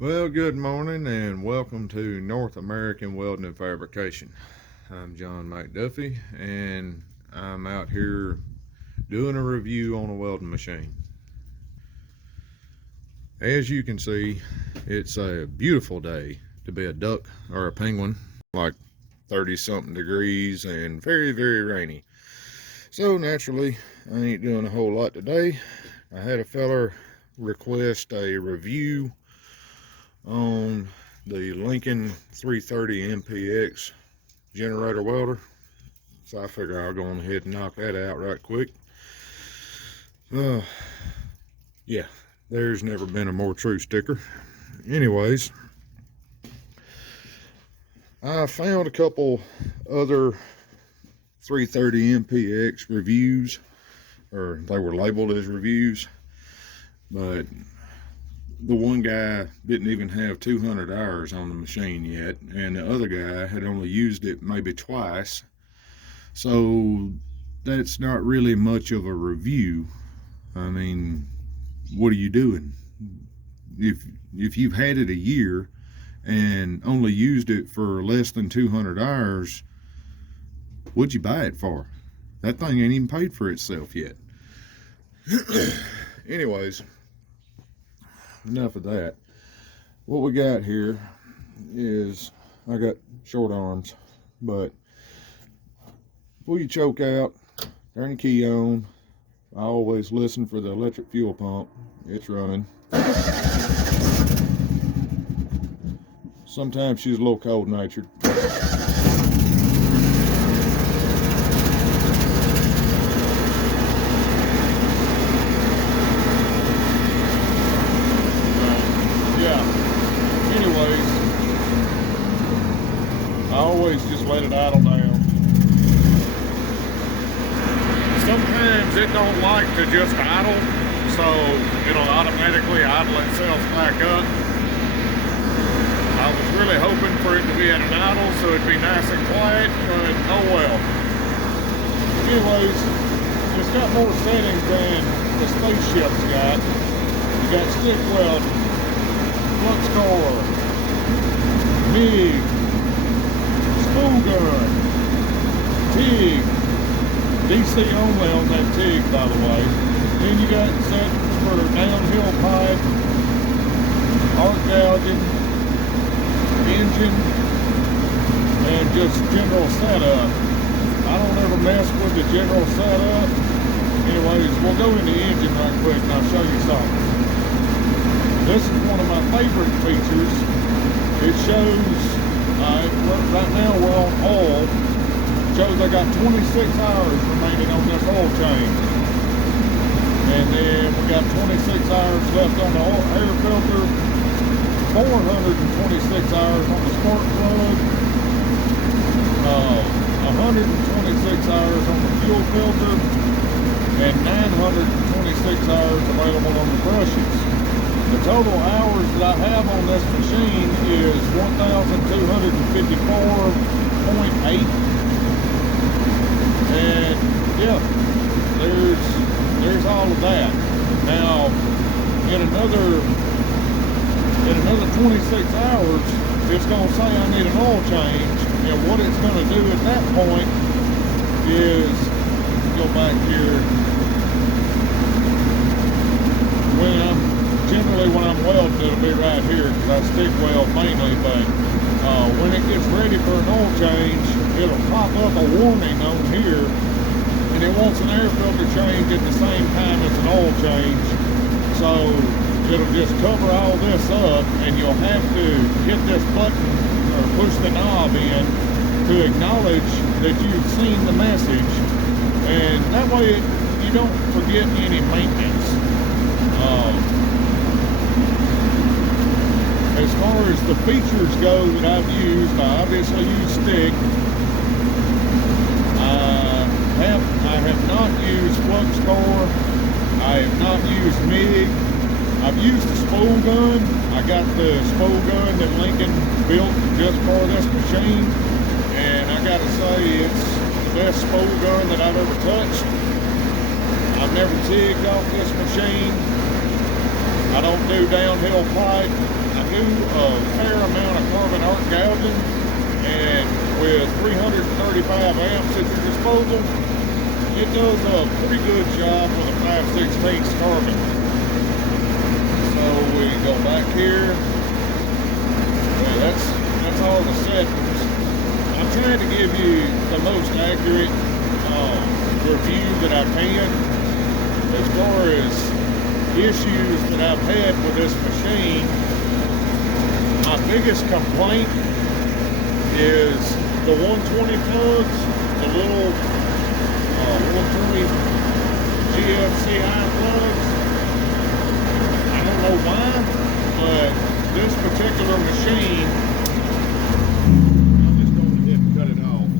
Well, good morning and welcome to North American Welding and Fabrication. I'm John McDuffie and I'm out here doing a review on a welding machine. As you can see, it's a beautiful day to be a duck or a penguin, like 30 something degrees and very, very rainy. So naturally, I ain't doing a whole lot today. I had a feller request a review on the Lincoln 330 MPX generator welder, so I figure I'll go on ahead and knock that out right quick. Yeah, there's never been a more true sticker. Anyways, I found a couple other 330 MPX reviews, or they were labeled as reviews, but the one guy didn't even have 200 hours on the machine yet, and the other guy had only used it maybe twice. So that's not really much of a review. I mean, what are you doing? If you've had it a year and only used it for less than 200 hours, what'd you buy it for? That thing ain't even paid for itself yet. Anyways, enough of that. What we got here is, I got short arms, but pull your choke out, turn the key on. I always listen for the electric fuel pump. It's running. Sometimes she's a little cold natured. I always just let it idle down. Sometimes it don't like to just idle, so it'll automatically idle itself back up. I was really hoping for it to be at an idle so it'd be nice and quiet, but oh well. Anyways, it's got more settings than the spaceship's got. You got stick welding, flux core, MIG, spool gun, TIG, DC only on that TIG, by the way. Then you got settings for downhill pipe, arc gouging, engine, and just general setup. I don't ever mess with the general setup. Anyways, we'll go into the engine right quick and I'll show you something. This is one of my favorite features. It shows, right now we're on oil. It shows I got 26 hours remaining on this oil change. And then we got 26 hours left on the air filter, 426 hours on the spark plug, 126 hours on the fuel filter, and 926 hours available on the brushes. The total hours that I have on this machine is 1,254.8. And yeah, there's all of that. Now, in another 26 hours, it's going to say I need an oil change. And what it's going to do at that point is, go back here, generally when I'm welding, it'll be right here because I stick weld mainly, but when it gets ready for an oil change, it'll pop up a warning on here, and it wants an air filter change at the same time as an oil change. So it'll just cover all this up, and you'll have to hit this button or push the knob in to acknowledge that you've seen the message, and that way you don't forget any maintenance. As far as the features go that I've used, I obviously use stick. I have not used flux core. I have not used MIG. I've used the spool gun. I got the spool gun that Lincoln built just for this machine, and I gotta say it's the best spool gun that I've ever touched. I've never TIG'd off this machine. I don't do downhill pipe. I do a fair amount of carbon arc gouging, and with 335 amps at your disposal, it does a pretty good job with a 5/16 carbon. So we go back here. Well, that's all the settings. I'm trying to give you the most accurate review that I can as far as issues that I've had with this machine. My biggest complaint is the 120 plugs, the little 120 GFCI plugs. I don't know why, but this particular machine, I'm just going ahead and cut it off.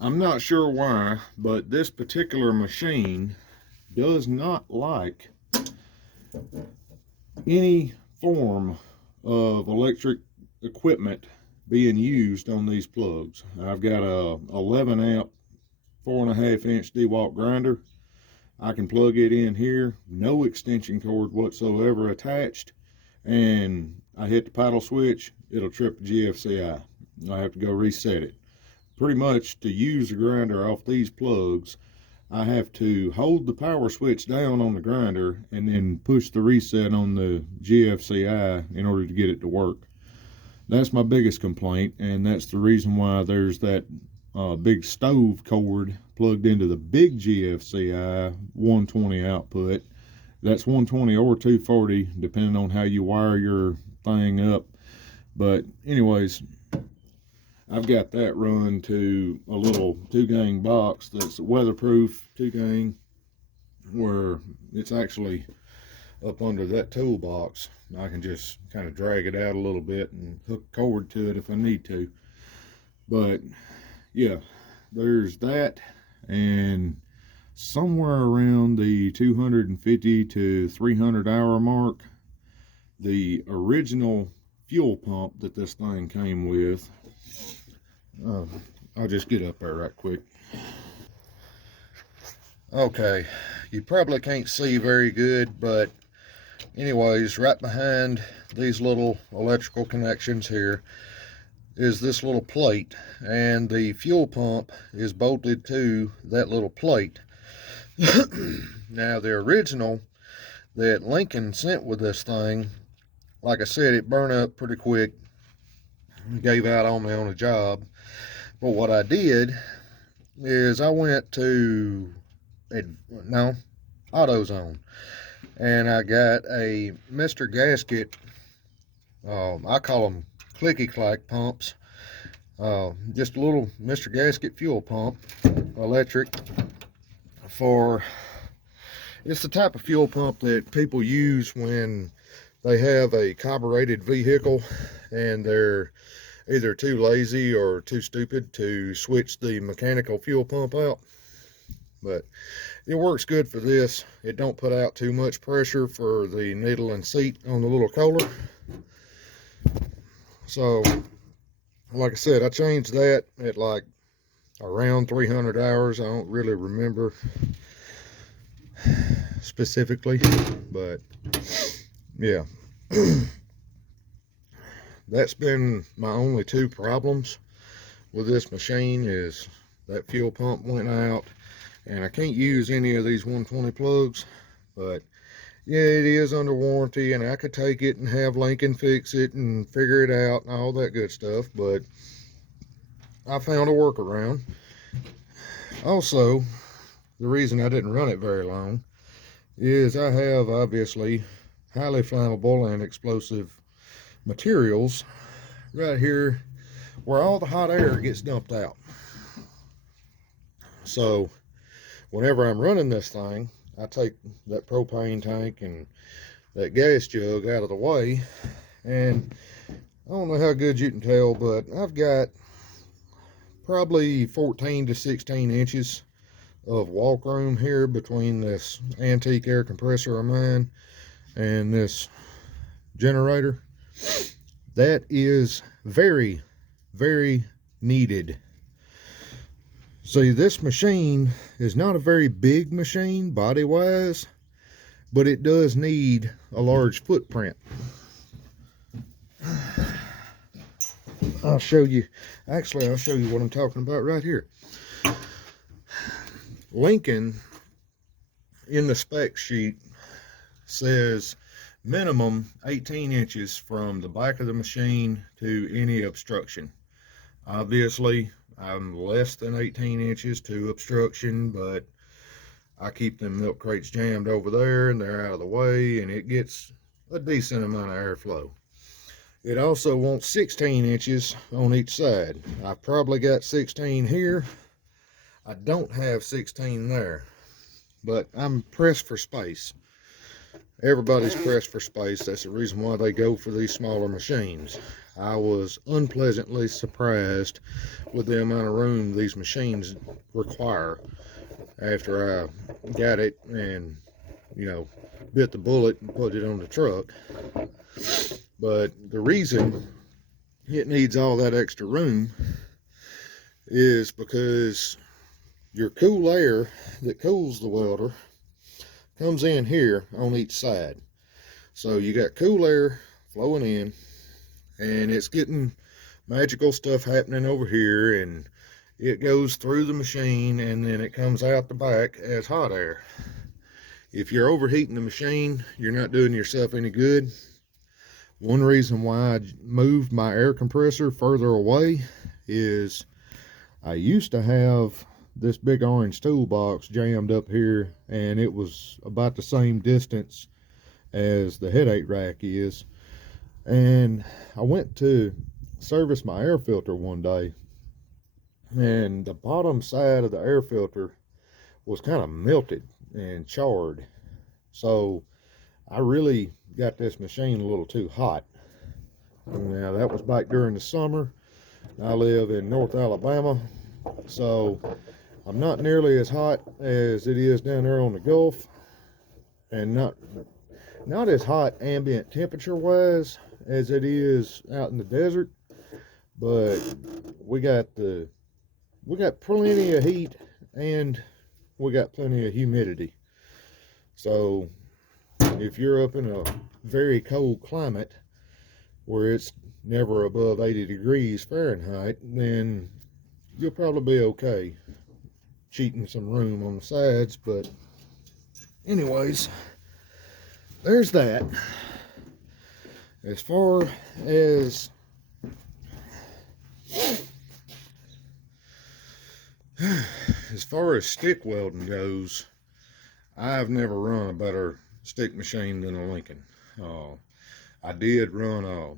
I'm not sure why, but this particular machine does not like any form of electric equipment being used on these plugs. I've got a 11 amp 4.5 inch DeWalt grinder. I can plug it in here, no extension cord whatsoever attached, and I hit the paddle switch, it'll trip the GFCI. I have to go reset it. Pretty much to use the grinder off these plugs, I have to hold the power switch down on the grinder and then push the reset on the GFCI in order to get it to work. That's my biggest complaint, and that's the reason why there's that big stove cord plugged into the big GFCI 120 output. That's 120 or 240 depending on how you wire your thing up. But anyways, I've got that run to a little 2-gang box that's weatherproof 2-gang, where it's actually up under that toolbox. I can just kind of drag it out a little bit and hook a cord to it if I need to. But yeah, there's that, and somewhere around the 250 to 300 hour mark, the original fuel pump that this thing came with, I'll just get up there right quick. Okay, you probably can't see very good, but anyways, right behind these little electrical connections here is this little plate, and the fuel pump is bolted to that little plate. Now, the original that Lincoln sent with this thing, like I said, it burned up pretty quick, gave out on me on a job. But what I did is I went to AutoZone, and I got a Mr. Gasket, I call them clicky clack pumps, just a little Mr. Gasket fuel pump, electric, it's the type of fuel pump that people use when they have a carbureted vehicle and they're either too lazy or too stupid to switch the mechanical fuel pump out. But it works good for this. It don't put out too much pressure for the needle and seat on the little Kohler. So, like I said, I changed that at like around 300 hours. I don't really remember specifically, but yeah. That's been my only two problems with this machine, is that fuel pump went out, and I can't use any of these 120 plugs. But yeah, it is under warranty, and I could take it and have Lincoln fix it and figure it out and all that good stuff, but I found a workaround. Also, the reason I didn't run it very long is I have obviously highly flammable and explosive materials right here where all the hot air gets dumped out. So whenever I'm running this thing, I take that propane tank and that gas jug out of the way, and I don't know how good you can tell, but I've got probably 14 to 16 inches of walk room here between this antique air compressor of mine and this generator. That is very, very needed. See, this machine is not a very big machine body wise, but it does need a large footprint. I'll show you what I'm talking about right here. Lincoln in the spec sheet says minimum 18 inches from the back of the machine to any obstruction. Obviously, I'm less than 18 inches to obstruction, but I keep them milk crates jammed over there and they're out of the way, and it gets a decent amount of airflow. It also wants 16 inches on each side. I probably got 16 here. I don't have 16 there, but I'm pressed for space. Everybody's pressed for space. That's the reason why they go for these smaller machines. I was unpleasantly surprised with the amount of room these machines require after I got it and, you know, bit the bullet and put it on the truck. But the reason it needs all that extra room is because your cool air that cools the welder comes in here on each side. So you got cool air flowing in, and it's getting magical stuff happening over here, and it goes through the machine and then it comes out the back as hot air. If you're overheating the machine, you're not doing yourself any good. One reason why I moved my air compressor further away is I used to have this big orange toolbox jammed up here, and it was about the same distance as the headache rack is. And I went to service my air filter one day, and the bottom side of the air filter was kind of melted and charred. So I really got this machine a little too hot. Now that was back during the summer. I live in North Alabama, so I'm not nearly as hot as it is down there on the Gulf, and not as hot ambient temperature wise as it is out in the desert, but we got plenty of heat and we got plenty of humidity. So if you're up in a very cold climate where it's never above 80 degrees Fahrenheit, then you'll probably be okay cheating some room on the sides. But anyways, there's that. As far as stick welding goes, I've never run a better stick machine than a Lincoln. I did run a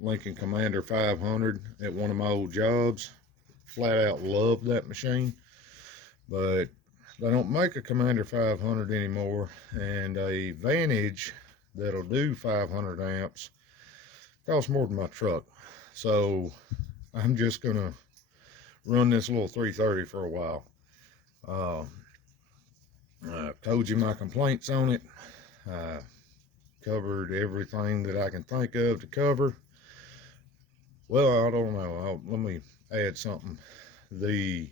Lincoln Commander 500 at one of my old jobs. Flat out loved that machine, but they don't make a Commander 500 anymore, and a Vantage that'll do 500 amps costs more than my truck. So I'm just gonna run this little 330 for a while. I told you my complaints on it. I covered everything that I can think of to cover. Well, I don't know. Let me add something. The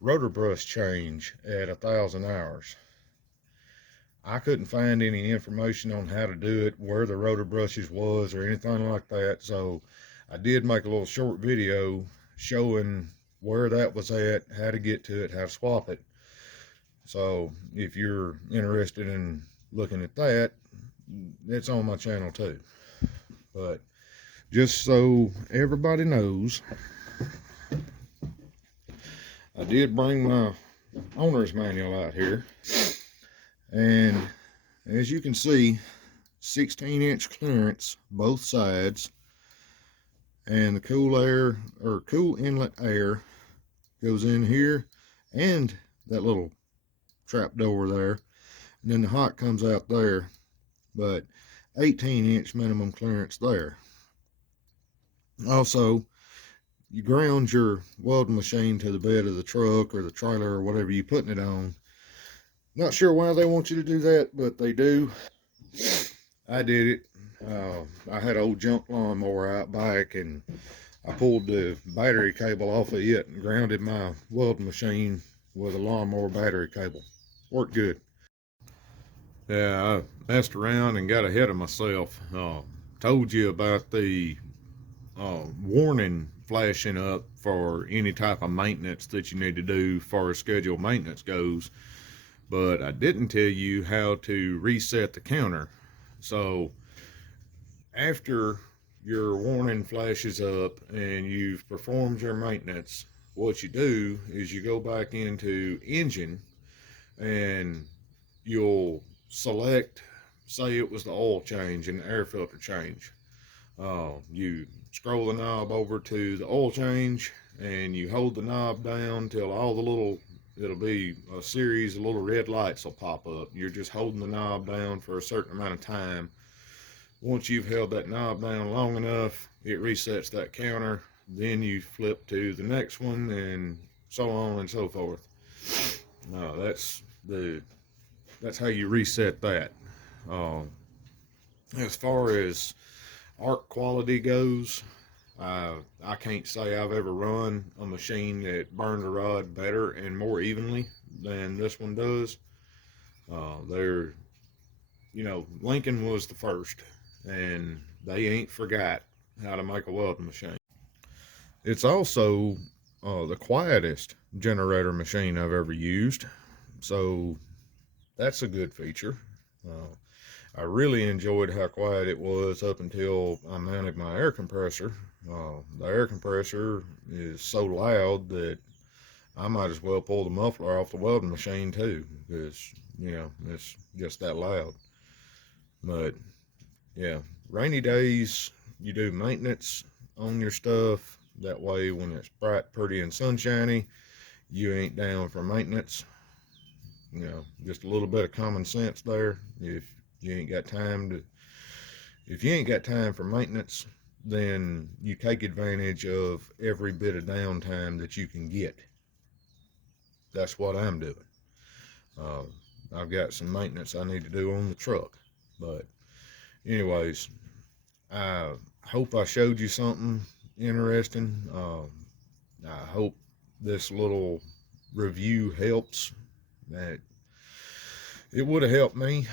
rotor brush change at 1,000 hours. I couldn't find any information on how to do it, where the rotor brushes was, or anything like that. So I did make a little short video showing where that was at, how to get to it, how to swap it. So if you're interested in looking at that, it's on my channel too. But just so everybody knows, I did bring my owner's manual out here, and as you can see, 16-inch clearance both sides, and the cool air or cool inlet air goes in here and that little trap door there, and then the hot comes out there, but 18-inch minimum clearance there. Also, you ground your welding machine to the bed of the truck or the trailer or whatever you're putting it on. Not sure why they want you to do that, but they do. I did it. I had an old junk lawnmower out back, and I pulled the battery cable off of it and grounded my welding machine with a lawnmower battery cable. Worked good. Yeah, I messed around and got ahead of myself. Told you about the warning flashing up for any type of maintenance that you need to do as far as scheduled maintenance goes, but I didn't tell you how to reset the counter. So after your warning flashes up and you've performed your maintenance, what you do is you go back into engine and you'll select, say it was the oil change and the air filter change. You scroll the knob over to the oil change and you hold the knob down till all the little, it'll be a series of little red lights will pop up. You're just holding the knob down for a certain amount of time. Once you've held that knob down long enough, it resets that counter. Then you flip to the next one and so on and so forth. That's how you reset that. As far as arc quality goes, I can't say I've ever run a machine that burned a rod better and more evenly than this one does. They're, Lincoln was the first, and they ain't forgot how to make a welding machine. It's also the quietest generator machine I've ever used, so that's a good feature. I really enjoyed how quiet it was up until I mounted my air compressor. The air compressor is so loud that I might as well pull the muffler off the welding machine too, because it's just that loud. But yeah, rainy days you do maintenance on your stuff. That way, when it's bright, pretty, and sunshiny, you ain't down for maintenance. Just a little bit of common sense there. If you ain't got time for maintenance, then you take advantage of every bit of downtime that you can get. That's what I'm doing. I've got some maintenance I need to do on the truck, but anyways, I hope I showed you something interesting. I hope this little review helps. That it would have helped me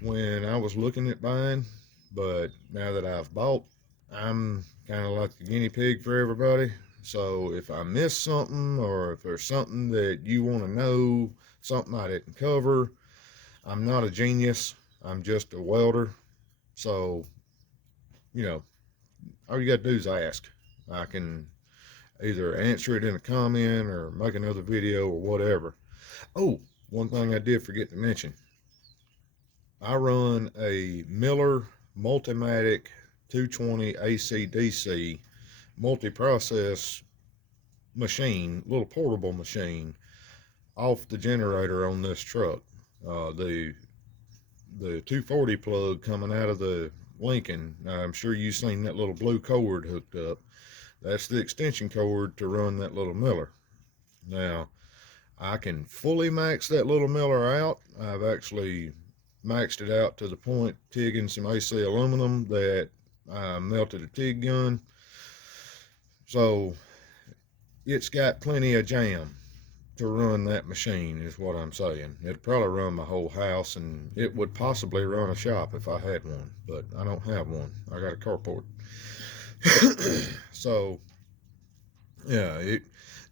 when I was looking at buying, but now that I've bought, I'm kind of like the guinea pig for everybody. So if I miss something, or if there's something that you want to know, something I didn't cover, I'm not a genius. I'm just a welder. So, all you got to do is ask. I can either answer it in a comment or make another video or whatever. Oh, one thing I did forget to mention. I run a Miller Multimatic 220 AC/DC multi-process machine, little portable machine, off the generator on this truck. The 240 plug coming out of the Lincoln, I'm sure you've seen that little blue cord hooked up. That's the extension cord to run that little Miller. Now, I can fully max that little Miller out. I've actually maxed it out to the point TIGging some AC aluminum that I melted a TIG gun. So it's got plenty of jam to run that machine, is what I'm saying. It'd probably run my whole house, and it would possibly run a shop if I had one, but I don't have one. I got a carport. So yeah,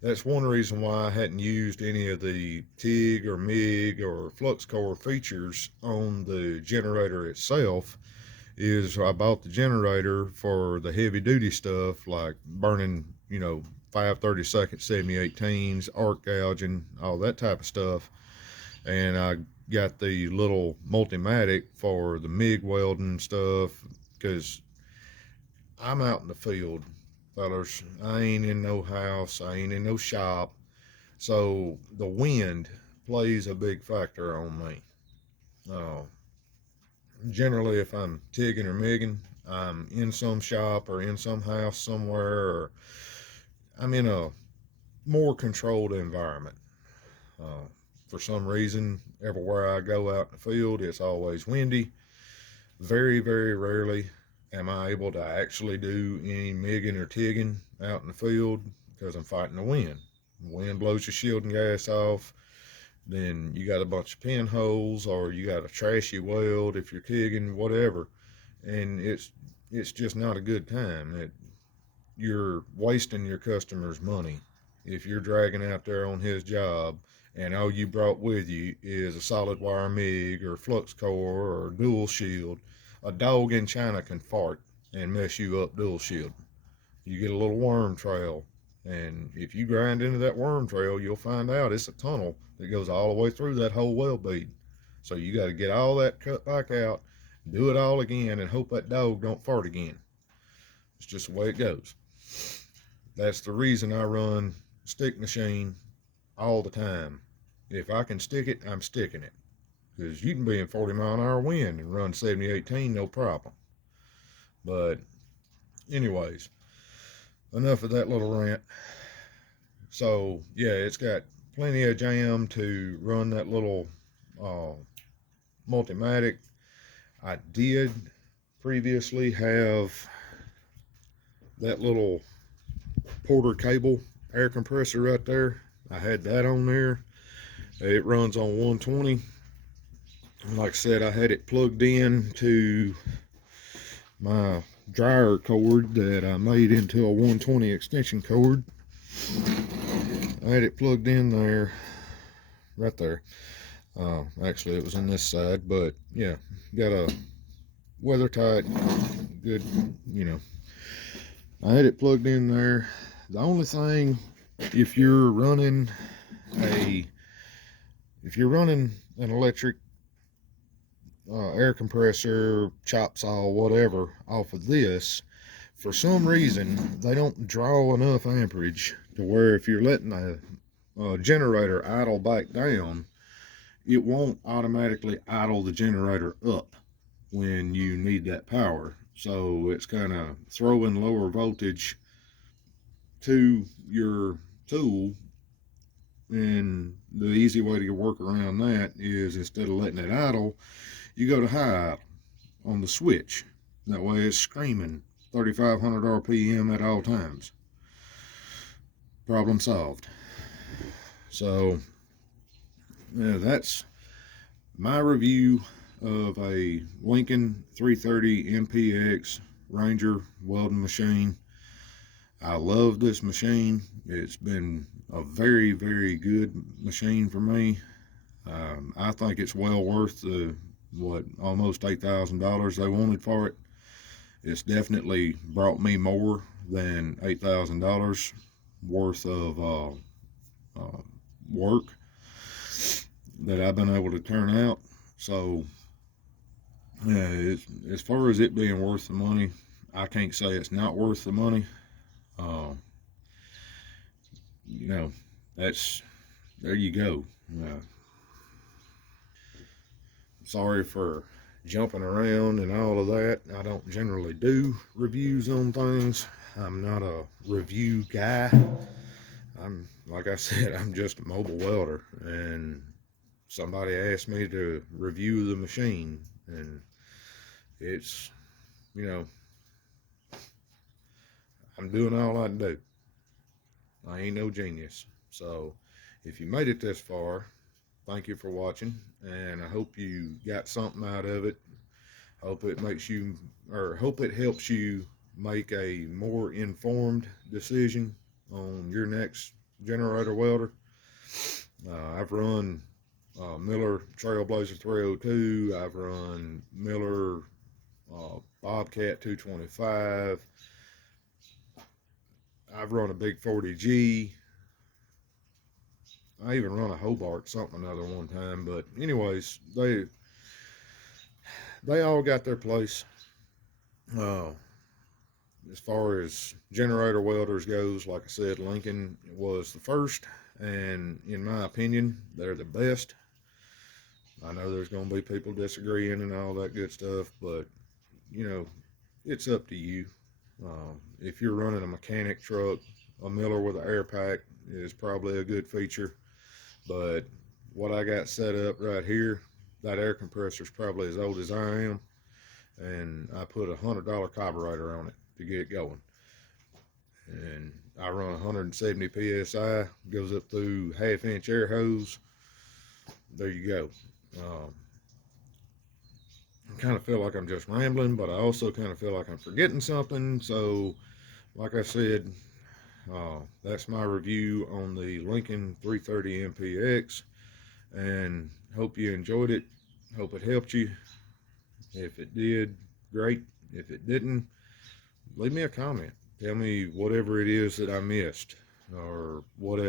that's one reason why I hadn't used any of the TIG or MIG or flux core features on the generator itself. Is I bought the generator for the heavy duty stuff, like burning 5/32 7018s, arc gouging, all that type of stuff. And I got the little Multimatic for the MIG welding stuff, because I'm out in the field, fellas. I ain't in no house, I ain't in no shop. So the wind plays a big factor on me. Generally, if I'm TIGging or MIGging, I'm in some shop or in some house somewhere, or I'm in a more controlled environment. For some reason, everywhere I go out in the field, it's always windy. Very, very rarely am I able to actually do any MIGging or TIGging out in the field, because I'm fighting the wind. The wind blows your shielding gas off. then you got a bunch of pinholes, or you got a trashy weld if you're kigging, whatever, and it's just not a good time. You're wasting your customer's money if you're dragging out there on his job and all you brought with you is a solid wire MIG or flux core or dual shield. A dog in China can fart and mess you up dual shield. You get a little worm trail, and if you grind into that worm trail, you'll find out it's a tunnel that goes all the way through that whole weld bead. So you got to get all that cut back out, do it all again, and hope that dog don't fart again. It's just the way it goes. That's the reason I run stick machine all the time. If I can stick it, I'm sticking it. Because you can be in 40-mile-an-hour wind and run 70-18, no problem. But anyways, enough of that little rant. So yeah, it's got plenty of jam to run that little Multimatic. I did previously have that little Porter cable air compressor right there. I had that on there. It runs on 120. Like I said, I had it plugged in to my dryer cord that I made into a 120 extension cord. I had it plugged in there, right there. Actually, it was on this side, but yeah, got a weather tight, good, you know. I had it plugged in there. The only thing, if you're running an electric air compressor, chop saw, whatever, off of this, for some reason, they don't draw enough amperage to where if you're letting a generator idle back down, it won't automatically idle the generator up when you need that power. So it's kind of throwing lower voltage to your tool, and the easy way to work around that is, instead of letting it idle, you go to high idle on the switch. That way it's screaming 3,500 RPM at all times. Problem solved. So yeah, that's my review of a Lincoln 330 MPX Ranger welding machine. I love this machine. It's been a very, very good machine for me. I think it's well worth the almost $8,000 they wanted for it. It's definitely brought me more than $8,000 worth of work that I've been able to turn out. So yeah, as far as it being worth the money, I can't say it's not worth the money. You know, there you go. Sorry for jumping around and all of that. I don't generally do reviews on things. I'm not a review guy. Like I said, I'm just a mobile welder, and somebody asked me to review the machine, and it's, you know, I'm doing all I can do. I ain't no genius. So if you made it this far, thank you for watching, and I hope you got something out of it. Hope it helps you make a more informed decision on your next generator welder. I've run Miller Trailblazer 302. I've run Miller Bobcat 225. I've run a big 40G. I even run a Hobart something another one time. But anyways, they all got their place. As far as generator welders goes, like I said, Lincoln was the first, and in my opinion, they're the best. I know there's going to be people disagreeing and all that good stuff, but you know, it's up to you. If you're running a mechanic truck, a Miller with an air pack is probably a good feature. But what I got set up right here, that air compressor is probably as old as I am, and I put a $100 carburetor on it to get it going. And I run 170 PSI, goes up through half-inch air hose. there you go. I kind of feel like I'm just rambling, but I also kind of feel like I'm forgetting something. So, like I said, that's my review on the Lincoln 330 MPX, and hope you enjoyed it. Hope it helped you. If it did, great. If it didn't, leave me a comment. Tell me whatever it is that I missed or whatever.